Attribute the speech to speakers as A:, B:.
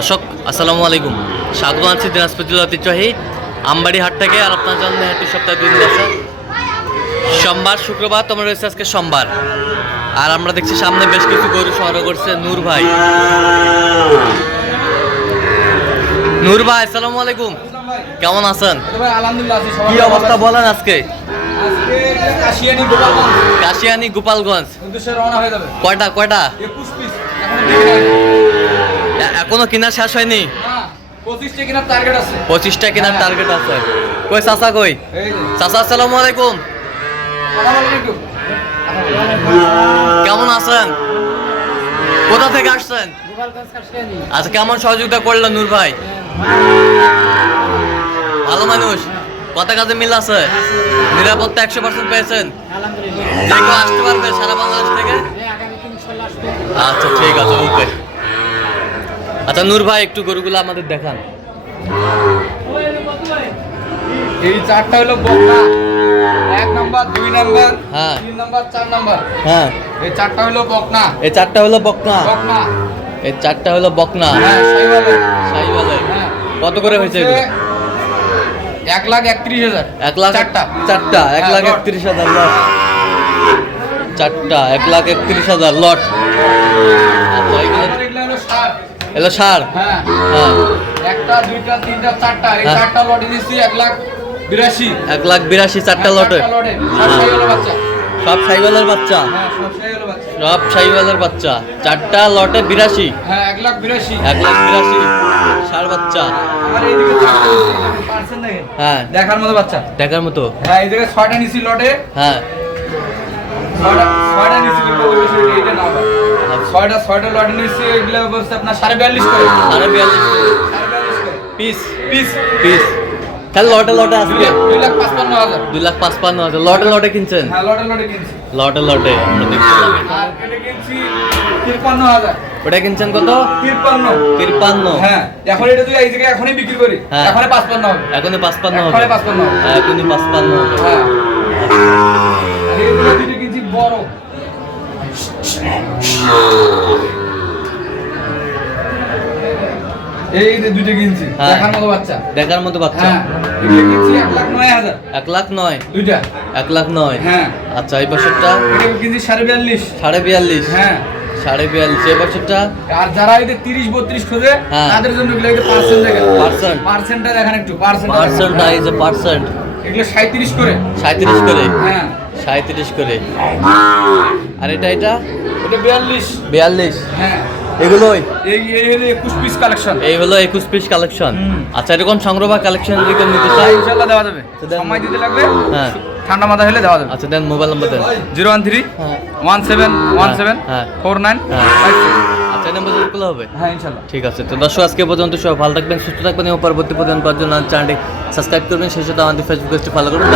A: দর্শক আসসালামু আলাইকুম। স্বাগত আছি দিনাজপুর জেলা ঐতিহ্যবাহী আমবাড়ি হাট থেকে আর আপনার জন্য হাটটি সপ্তাহে দুই দিন সোমবার শুক্রবার তোমরা রয়েছে আজকে সোমবার। আর আমরা দেখছি সামনে বেশ কিছু গরু সংগ্রহ করছে নূর ভাই। নূর ভাই আসসালামু আলাইকুম। কেমন আছেন? কি অবস্থা বলেন আজকে?
B: কাশিয়ানি গোপালগঞ্জ।
A: কয়টা কয়টা?
B: এখন
A: কিনা শেষ হয়নি?
B: পঁচিশটা কিনার টার্গেট আছে।
A: পঁচিশটা কেনার টার্গেট আছে। কই চাচা কই? চাচা আসসালামু আলাইকুম। কেমন আছেন? কোথা থেকে আসছেন? আচ্ছা কেমন সহযোগিতা করলেন নূর ভাই? ভালো মানুষ। কথা কাজে মিল আছে? নিরাপত্তা একশো পার্সেন্ট পেয়েছেন। আসতে পারবে সারা বাংলাদেশ থেকে? আচ্ছা ঠিক আছে ওকে। আচ্ছা নূর ভাই একটু গরুগুলো আমাদের দেখান।
B: এই চারটা হলো বকনা এক নাম্বার দুই নাম্বার
A: হ্যাঁ।
B: তিন নাম্বার চার নাম্বার।
A: হ্যাঁ।
B: এই চারটা হলো বকনা
A: এই চারটা হলো বকনা
B: বকনা
A: এই চারটা হলো বকনা
B: হ্যাঁ হ্যাঁ।
A: কত করে হয়েছে এগুলো?
B: এক লাখ একত্রিশ হাজার।
A: এক লাখ
B: চারটা।
A: চারটা। এক
B: হ্যাঁ,
A: লাখ। একত্রিশ হাজার লট। চারটা। এক লাখ একত্রিশ হাজার লট আচ্ছা, এগুলো
B: আর এগুলো হলো ষাট
A: এলো সার?
B: হ্যাঁ।
A: হ্যাঁ।
B: একটা দুইটা তিনটা চারটা। এই
A: হ্যাঁ।
B: চারটা লটে দিচ্ছি এক লাখ বিরাশি।
A: এক লাখ বিরাশি চারটা লটে
B: সব সাইওয়ালের বাচ্চা।
A: সব সাইওয়ালের বাচ্চা?
B: হ্যাঁ সব সাইওয়ালের বাচ্চা।
A: সব সাইওয়ালের বাচ্চা। চারটা লটে বিরাশি।
B: হ্যাঁ এক লাখ বিরাশি।
A: এক লাখ বিরাশি। সার বাচ্চা। হ্যাঁ।
B: দেখার মতো বাচ্চা।
A: দেখার মতো।
B: হ্যাঁ এই জায়গায় ছয়টা নিছি লটে
A: হ্যাঁ।
B: ছয়টা ছয়টা বিষয়টা এইটা না ছয়টা ছয়টা লটে নিছি এগুলো বলছে আপনার সাড়ে বিয়াল্লিশ করে।
A: সাড়ে বিয়াল্লিশ পিস।
B: পিস।
A: পিস। তাহলে লটে লটে
B: দুই
A: আসবে
B: লাখ দুই লাখ পাঁচপান্ন হাজার।
A: দুই লাখ পাঁচপান্ন হাজার। লটে লটে কিনছেন?
B: হ্যাঁ লটে লটে কিনছি।
A: লটে লটে। আমরা দেখছিলাম
B: আর এটা কিনছি তিরপান্ন হাজার।
A: ওটা কিনছেন কত?
B: হ্যাঁ এখন এটা তুই এই জায়গায় এখনই বিক্রি করি
A: হ্যাঁ।
B: এখনই পাঁচপান্ন হবে।
A: এখনই পাঁচপান্ন হবে।
B: এখনই পাঁচপান্ন হবে।
A: হ্যাঁ, এখনই পাঁচপান্ন হবে।
B: হ্যাঁ। এই এই যে দুটো কিনছি
A: হ্যাঁ।
B: দেখার মতো বাচ্চা।
A: দেখার মতো বাচ্চা।
B: হ্যাঁ এগুলো কিনছি এক লাখ নয় হাজার।
A: এক লাখ নয়?
B: দুইটা।
A: এক লাখ নয়?
B: হ্যাঁ।
A: আচ্ছা এই বছরটা
B: কিনছি সাড়ে বিয়াল্লিশ।
A: সাড়ে বিয়াল্লিশ?
B: হ্যাঁ।
A: সাড়ে বিয়াল্লিশ এই বছরটা
B: আর যারা এদের তিরিশ বত্রিশ খোঁজে
A: হ্যাঁ।
B: তাদের জন্য পার্সেন্ট দেখেন।
A: Percent।
B: পার্সেন্টটা দেখেন একটু percent
A: percent is a percent
B: এগুলো সাঁত্রিশ করে।
A: সাঁত্রিশ করে?
B: হ্যাঁ।
A: সাঁত্রিশ করে। আর এটা এটা?
B: এটা বিয়াল্লিশ।
A: বিয়াল্লিশ?
B: হ্যাঁ।
A: এগুলোই
B: একুশ পিস কালেকশন
A: এই হলো একুশ পিস কালেকশন আচ্ছা এরকম সংগ্রহ বা কালেকশন যদি কেউ নিতে চায়?
B: ইনশাল্লাহ দেওয়া যাবে। সময় দিতে লাগবে।
A: হ্যাঁ।
B: ঠান্ডা মাথা হলে দেওয়া যাবে।
A: আচ্ছা দেন মোবাইল নাম্বার দেন।
B: জিরো ওয়ান থ্রি
A: হ্যাঁ।
B: ওয়ান সেভেন ওয়ান সেভেন
A: হ্যাঁ।
B: ফোর নাইন
A: হ্যাঁ। আচ্ছা এই নাম্বার খোলা হবে?
B: হ্যাঁ ইনশাল্লাহ
A: ঠিক আছে তো দর্শক আজকে পর্যন্ত সব ভালো থাকবেন সুস্থ থাকবেন এবং পরবর্তী পর্যন্ত পাওয়ার জন্য চ্যানেলটি সাবস্ক্রাইব করবেন। সেই সাথে আমাদের ফেসবুক পেজটি ফলো করবেন।